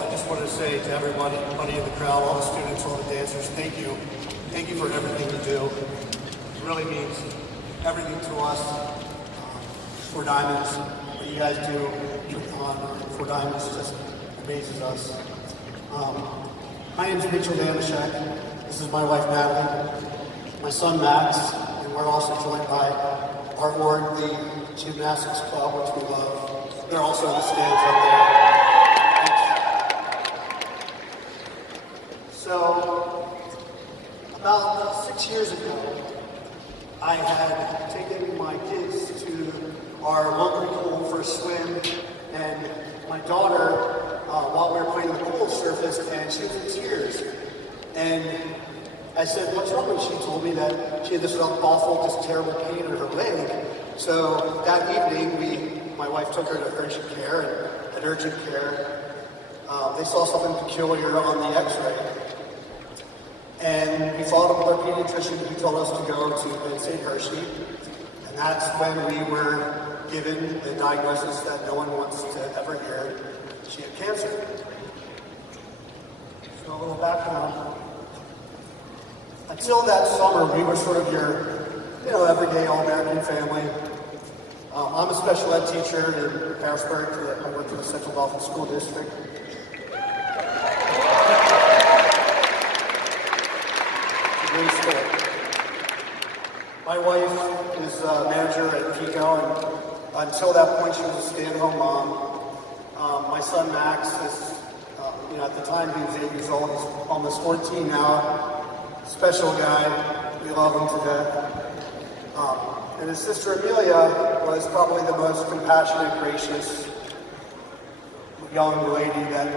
I just want to say to everybody in the crowd, all the students, all the dancers, thank you. Thank you for everything you do. It really means everything to us. For Diamonds, what you guys do with Thon for Diamonds just amazes us. My name is Mitchell Damashek. This is my wife Natalie, my son Max, and we're also joined by our org, the Gymnastics Club, which we love. They're also in the stands up there. So, about 6 years ago, I had taken my kids to our local pool for a swim, and my daughter, while we were playing the pool, surfaced, and she was in tears. And I said, "What's wrong?" And she told me that she had this awful, just terrible pain in her leg. So that evening, my wife took her to urgent care, and at urgent care, they saw something peculiar on the x-ray. And we followed up with our pediatrician, who told us to go to St. Hershey. And that's when we were given the diagnosis that no one wants to ever hear. She had cancer. So a little background. Until that summer, we were sort of your, everyday all-American family. I'm a special ed teacher in Harrisburg. I work for the Central Dauphin School District. Great school. My wife is a manager at Pico, and until that point, she was a stay-at-home mom. My son Max is, at the time he was 8 years old. He's almost 14 now. Special guy. We love him to death. And his sister Amelia was probably the most compassionate, gracious young lady that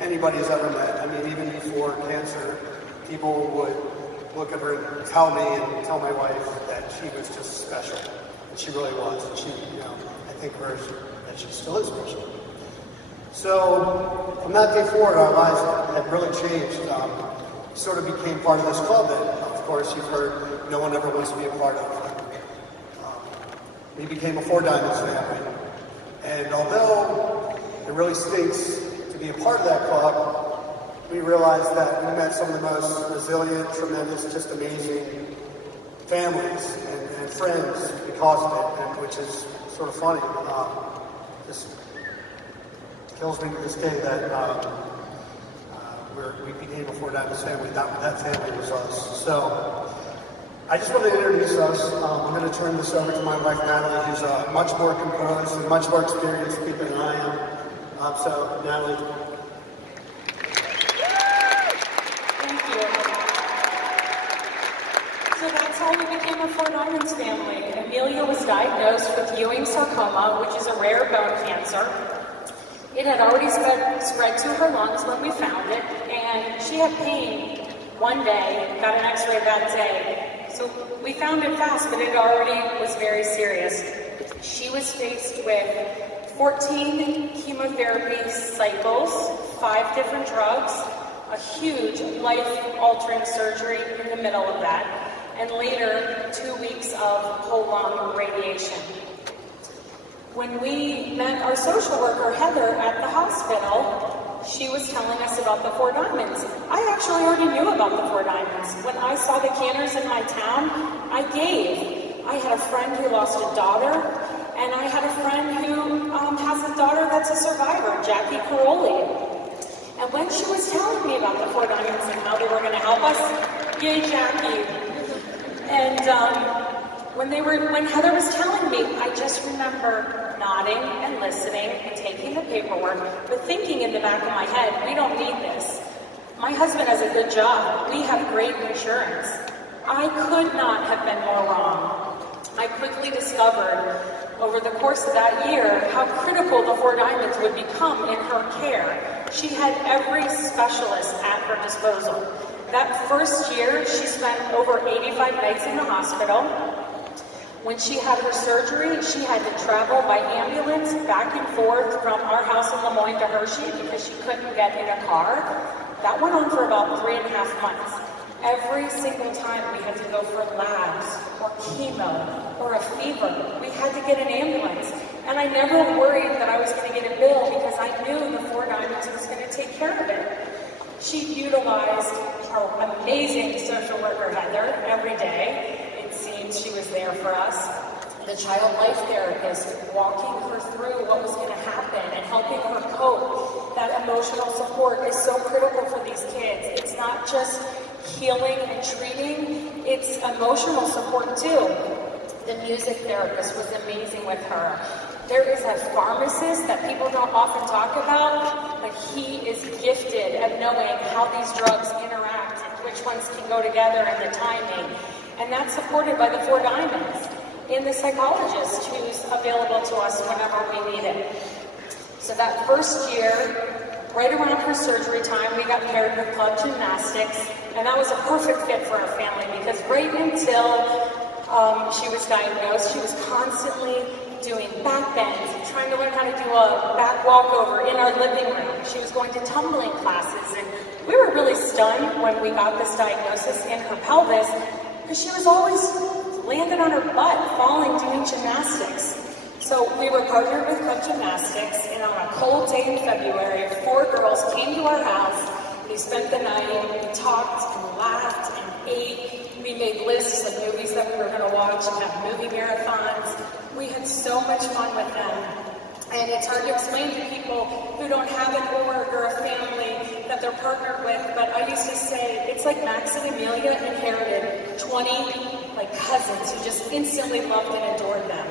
anybody has ever met. I mean, even before cancer, people would look at her and tell me and tell my wife that she was just special. And she really was. And she, I think of her that she still is special. So from that day forward, our lives had really changed. Sort of became part of this club that, of course, you've heard no one ever wants to be a part of. We became a Four Diamonds family. And although it really stinks to be a part of that club, we realized that we met some of the most resilient, tremendous, just amazing families and friends because of it, and which is sort of funny. Just kills me to this day that we became a Four Diamonds family. That family was us. So I just wanted to introduce us. I'm going to turn this over to my wife Natalie, who's much more composed and much more experienced speaker than I am. So Natalie. Thank you. So that's how we became a Four Diamonds family. Amelia was diagnosed with Ewing sarcoma, which is a rare bone cancer. It had already spread to her lungs when we found it, and she had pain one day, got an x-ray that day. So we found it fast, but it already was very serious. She was faced with 14 chemotherapy cycles, 5 different drugs, a huge life-altering surgery in the middle of that, and later 2 weeks of whole lung radiation. When we met our social worker, Heather, at the hospital, she was telling us about the Four Diamonds. I actually already knew about the Four Diamonds. When I saw the canners in my town, I gave. I had a friend who lost a daughter, and I had a friend who has a daughter that's a survivor, Jackie Caroli. And when she was telling me about the Four Diamonds and how they were going to help us, yay, Jackie. And when Heather was telling me, I just remember nodding and listening and taking the paperwork, but thinking in the back of my head, we don't need this. My husband has a good job. We have great insurance. I could not have been more wrong. I quickly discovered over the course of that year how critical the Four Diamonds would become in her care. She had every specialist at her disposal. That first year, she spent over 85 nights in the hospital. When she had her surgery, she had to travel by ambulance back and forth from our house in Lemoyne to Hershey because she couldn't get in a car. That went on for about 3.5 months. Every single time we had to go for labs or chemo or a fever, we had to get an ambulance. And I never worried that I was going to get a bill because I knew the Four Diamonds was going to take care of it. She utilized our amazing social worker, Heather, every day. It seems she was there for us. The child life therapist, walking her through what was going to happen and helping her cope. That emotional support is so critical for these kids. It's not just healing and treating, it's emotional support too. The music therapist was amazing with her. There is a pharmacist that people don't often talk about, but he is gifted at knowing how these drugs interact and which ones can go together and the timing. And that's supported by the Four Diamonds. And the psychologist who's available to us whenever we need it. So that first year, right around her surgery time, we got paired with club gymnastics, and that was a perfect fit for our family because right until she was diagnosed, she was constantly doing back bends, trying to learn how to do a back walkover in our living room. She was going to tumbling classes, and we were really stunned when we got this diagnosis in her pelvis because she was always landed on her butt, falling, doing gymnastics. So we were partnered with Club Gymnastics, and on a cold day in February, 4 girls came to our house. We spent the night, we talked and laughed and ate. We made lists of movies that we were going to watch and have movie marathons. We had so much fun with them. And it's hard to explain to people who don't have an org or a family that they're partnered with, but I used to say, it's like Max and Amelia inherited 20 cousins who just instantly loved and adored them.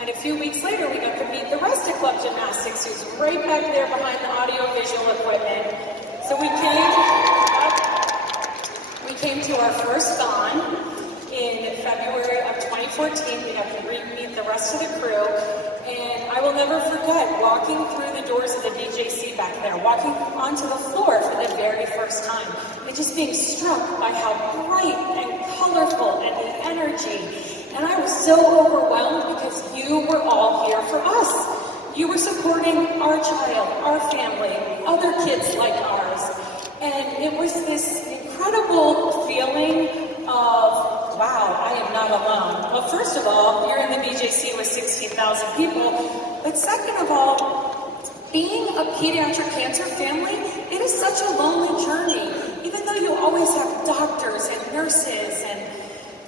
And a few weeks later, we got to meet the rest of Club Gymnastics, who's right back there behind the audio-visual equipment. So we came to our first Thon in February of 2014. We got to meet the rest of the crew. And I will never forget walking through the doors of the BJC back there, walking onto the floor for the very first time, and just being struck by how bright and colorful and the energy. And I was so overwhelmed because you were all here for us. You were supporting our child, our family, other kids like ours. And it was this incredible feeling of, wow, I am not alone. Well, first of all, you're in the BJC with 16,000 people. But second of all, being a pediatric cancer family, it is such a lonely journey. Even though you always have doctors and nurses and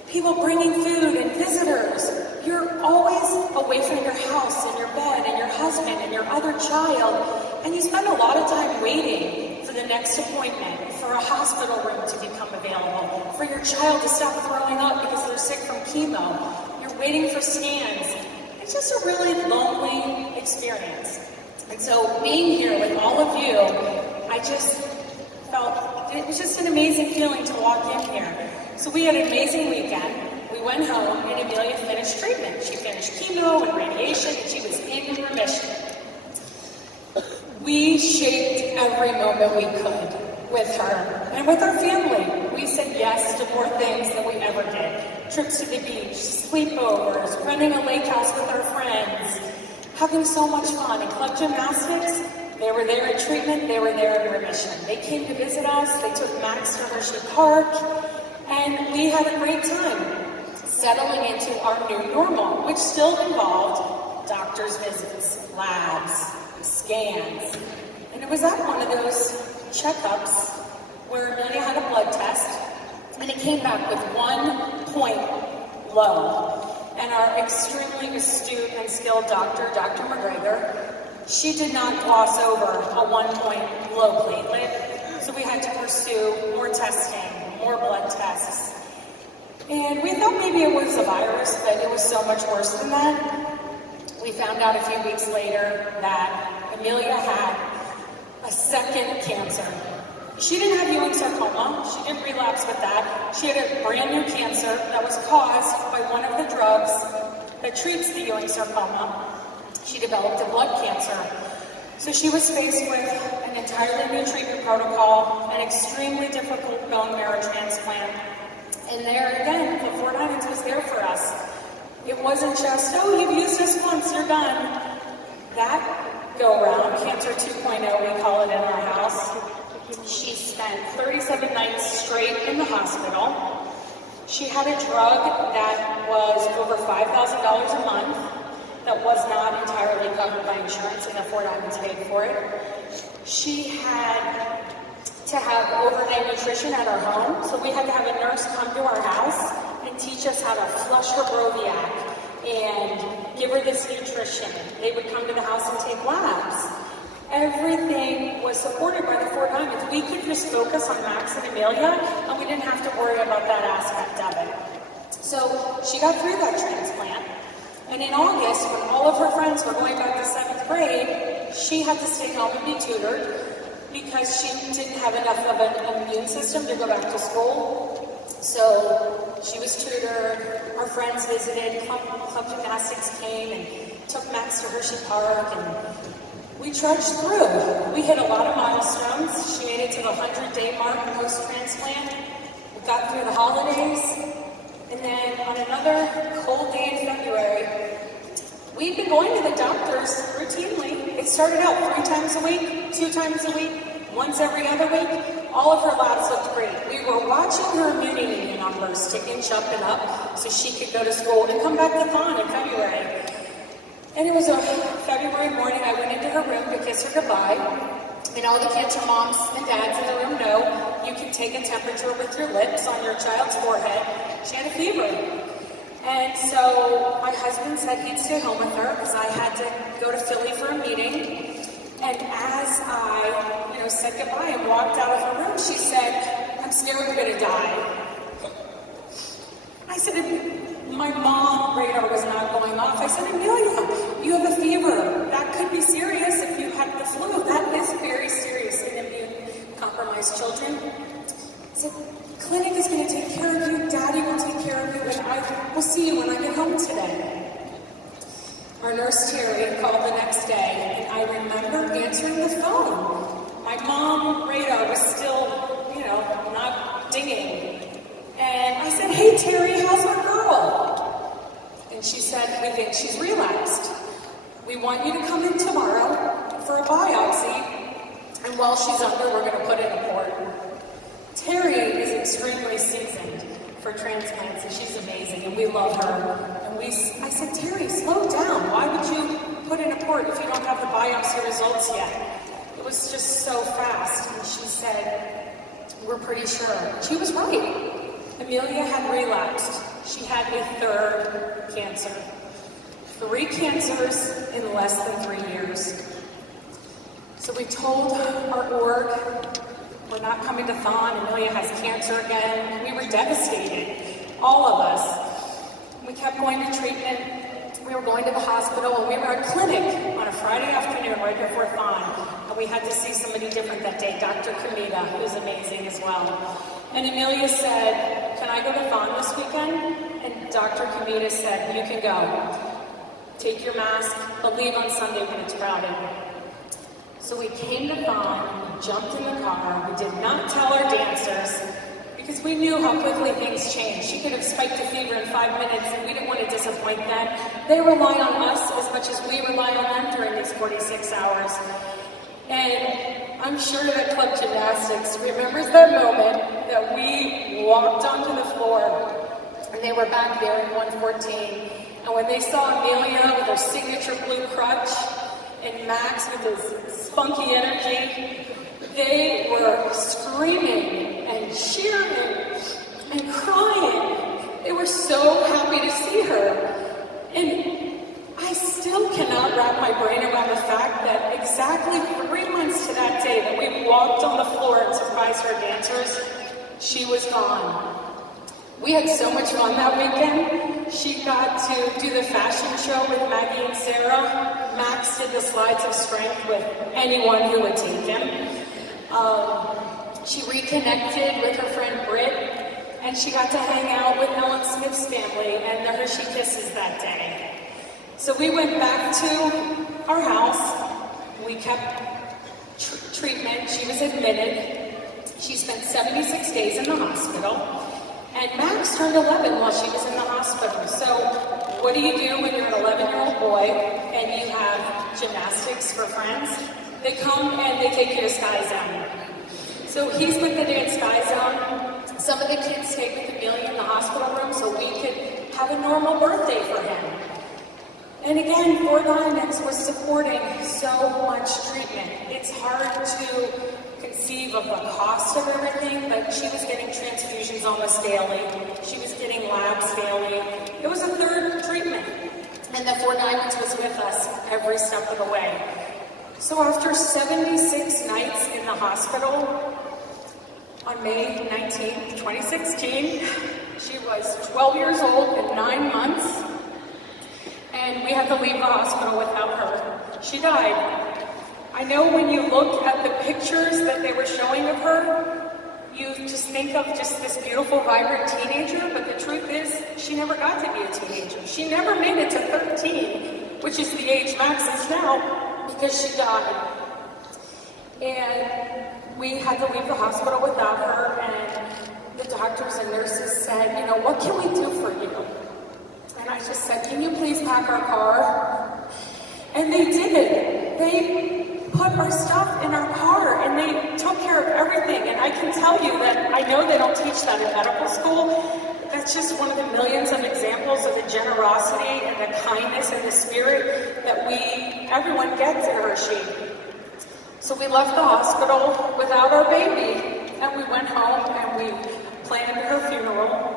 people bringing food and visitors, you're always away from your house and your bed and your husband and your other child. And you spend a lot of time waiting for the next appointment, for a hospital room to become available, for your child to stop throwing up because they're sick from chemo. You're waiting for scans. It's just a really lonely experience. And so being here with all of you, I just felt, it was just an amazing feeling to walk in here. So we had an amazing weekend. We went home and Amelia finished treatment. She finished chemo and radiation and she was in remission. We shaped every moment we could with her and with our family. We said yes to more things than we ever did. Trips to the beach, sleepovers, renting a lake house with our friends, having so much fun. And Club Gymnastics, they were there in treatment, they were there in remission. They came to visit us, they took Max to Hershey Park, and we had a great time settling into our new normal, which still involved doctor's visits, labs, scans. And it was at one of those checkups where Amelia had a blood test, and it came back with 1 point low. And our extremely astute and skilled doctor, Dr. McGregor, she did not gloss over a 1 point low platelet. So we had to pursue more testing, more blood tests. And we thought maybe it was a virus, but it was so much worse than that. We found out a few weeks later that Amelia had a second cancer. She didn't have Ewing sarcoma. She didn't relapse with that. She had a brand new cancer that was caused by one of the drugs that treats the Ewing sarcoma. She developed a blood cancer. So she was faced with an entirely new treatment protocol, an extremely difficult bone marrow transplant. And there again, the Four Diamonds was there for us. It wasn't just, oh, you've used this once, you're done. That go-round, Cancer 2.0, we call it in our house, she spent 37 nights straight in the hospital. She had a drug that was over $5,000 a month. that was not entirely covered by insurance, and the Four Diamonds paid for it. She had to have overnight nutrition at our home, so we had to have a nurse come to our house and teach us how to flush her Broviac and give her this nutrition. They would come to the house and take labs. Everything was supported by the Four Diamonds. We could just focus on Max and Amelia, and we didn't have to worry about that aspect of it. So she got through that transplant, and in August, when all of her friends were going back to 7th grade, she had to stay home and be tutored because she didn't have enough of an immune system to go back to school. So she was tutored, our friends visited, club gymnastics came and took Max to Hershey Park, and we trudged through. We hit a lot of milestones. She made it to the 100-day mark post-transplant. We got through the holidays. And then on another cold day in February, we'd been going to the doctors routinely. It started out 3 times a week, 2 times a week, once every other week. All of her labs looked great. We were watching her immunity numbers to inch up and up so she could go to school and come back to Thon in February. And it was a February morning. I went into her room to kiss her goodbye. And all the cancer moms and dads in the room know you can take a temperature with your lips on your child's forehead. She had a fever. And so my husband said he'd stay home with her because I had to go to Philly for a meeting. And as I, said goodbye and walked out of her room, she said, "I'm scared we're going to die." I said, my mom radar was not going off. I said, "Amelia, you have a fever. That could be serious if you had the flu. That is very serious in immune-compromised children." I said, "Clinic is going to take care of you. Daddy will take care of you, and I will see you when I get home today." Our nurse, Terry, called the next day, and I remember answering the phone. My mom radar was still, not dinging. And I said, "Hey, Terry, how's our girl?" And she said, "We think she's relapsed. We want you to come in tomorrow for a biopsy, and while she's under, we're going to put in a port." Terry is extremely seasoned for transplants, and she's amazing, and we love her. And I said, "Terry, slow down. Why would you put in a port if you don't have the biopsy results yet?" It was just so fast. And she said, "We're pretty sure." She was right. Amelia had relapsed. She had a 3rd cancer. 3 cancers in less than 3 years. So we told our org, "We're not coming to Thon. Amelia has cancer again." We were devastated, all of us. We kept going to treatment. We were going to the hospital, and we were at clinic on a Friday afternoon right before Thon. And we had to see somebody different that day, Dr. Kamita, who's amazing as well. And Amelia said, "Can I go to Thon this weekend?" And Dr. Kamita said, "You can go. Take your mask, but leave on Sunday when it's crowded." So we came to Thon, we jumped in the car, we did not tell our dancers, because we knew how quickly things change. She could have spiked a fever in 5 minutes, and we didn't want to disappoint them. They rely on us as much as we rely on them during these 46 hours. And I'm sure that club gymnastics remembers that moment that we walked onto the floor, and they were back there in 114. And when they saw Amelia with her signature blue crutch, and Max with his spunky energy, they were screaming and cheering and crying. They were so happy to see her. And I still cannot wrap my brain around the fact that exactly 3 months to that day that we walked on the floor and surprised our dancers, she was gone. We had so much fun that weekend. She got to do the fashion show with Maggie and Sarah. Max did the slides of strength with anyone who would take him. She reconnected with her friend Britt, and she got to hang out with Ellen Smith's family and the Hershey Kisses that day. So we went back to our house. We kept treatment. She was admitted. She spent 76 days in the hospital. And Max turned 11 while she was in the hospital. So what do you do when you're an 11-year-old boy and you have gymnastics for friends? They come and they take you to Sky Zone. So he spent the day at Sky Zone. Some of the kids stayed with Amelia in the hospital room so we could have a normal birthday for him. And again, Four Diamonds was supporting so much treatment. It's hard to conceive of the cost of everything, but she was getting transfusions almost daily. She was getting labs daily. It was a third treatment. And the Four Diamonds was with us every step of the way. So after 76 nights in the hospital, on May 19th, 2016, she was 12 years old and 9 months. And we had to leave the hospital without her. She died. I know when you look at the pictures that they were showing of her, you just think of just this beautiful, vibrant teenager, but the truth is, she never got to be a teenager. She never made it to 13, which is the age Max is now, because she died. And we had to leave the hospital without her, and the doctors and nurses said, you know, what can we do for you? And I just said, can you please pack our car? And they did. They put our stuff in our car and they took care of everything. And I can tell you that I know they don't teach that in medical school. That's just one of the millions of examples of the generosity and the kindness and the spirit that everyone gets at Hershey. So we left the hospital without our baby and we went home and we planned her funeral.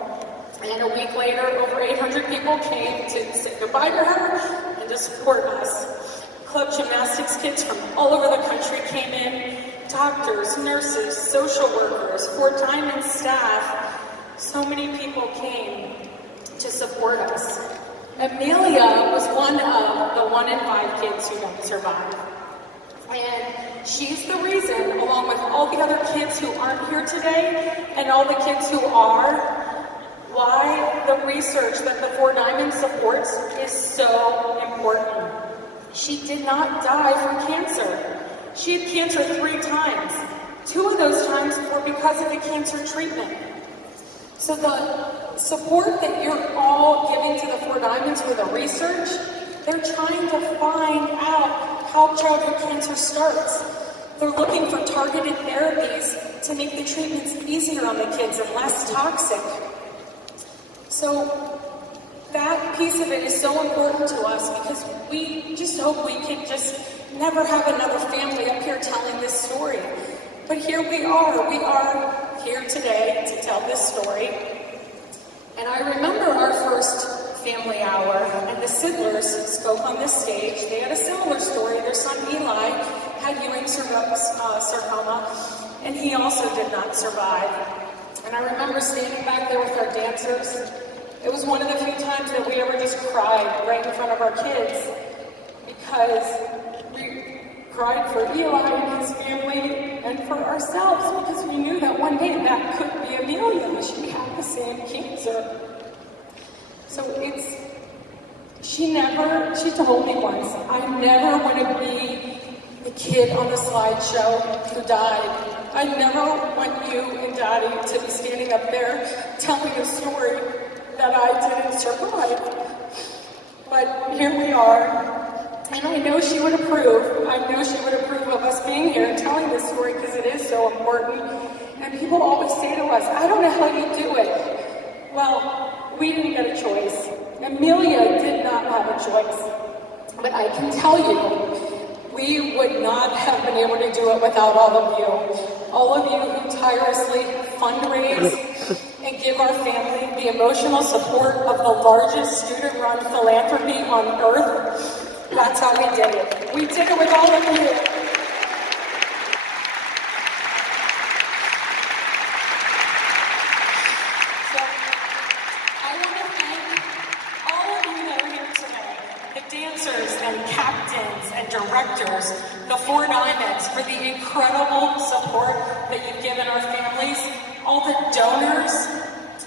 And a week later, over 800 people came to say goodbye to her and to support us. Club gymnastics kids from all over the country came in, doctors, nurses, social workers, Four Diamonds staff. So many people came to support us. Amelia was one of the 1 in 5 kids who don't survive. And she's the reason, along with all the other kids who aren't here today, and all the kids who are, why the research that the Four Diamonds supports is so important. She did not die from cancer. She had cancer 3 times. 2 of those times were because of the cancer treatment. So the support that you're all giving to the Four Diamonds for the research, they're trying to find out how childhood cancer starts. They're looking for targeted therapies to make the treatments easier on the kids and less toxic. So that piece of it is so important to us because we just hope we can just never have another family up here telling this story. But here we are here today to tell this story. And I remember our first family hour, and the Sidlers spoke on this stage. They had a similar story. Their son Eli had Ewing sarcoma, and he also did not survive. And I remember standing back there with our dancers. It was one of the few times that we ever just cried right in front of our kids because we cried for Eli and his family and for ourselves because we knew that one day that could be Amelia. She had the same cancer. So she told me once, I never want to be the kid on the slideshow who died. I never want you and Daddy to be standing up there telling a story that I didn't survive. But here we are, and I know she would approve. I know she would approve of us being here and telling this story because it is so important. And people always say to us, I don't know how you do it. Well, we didn't get a choice. Amelia did not have a choice. But I can tell you, we would not have been able to do it without all of you. All of you who tirelessly fundraise and give our family the emotional support of the largest student-run philanthropy on earth. That's how we did it. We did it with all of you. So, I want to thank all of you that are here today, the dancers and captains and directors, the Four Diamonds, for the incredible support that you've given our families, all the donors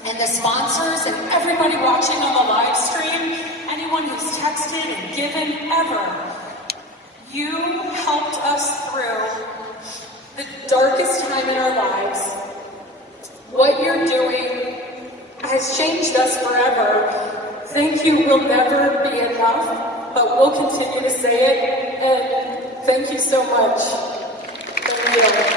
and the sponsors and everybody watching on the live stream, anyone who's texted and given ever. You helped us through the darkest time in our lives. What you're doing has changed us forever. Thank you will never be enough, but we'll continue to say it, and thank you so much. Thank you.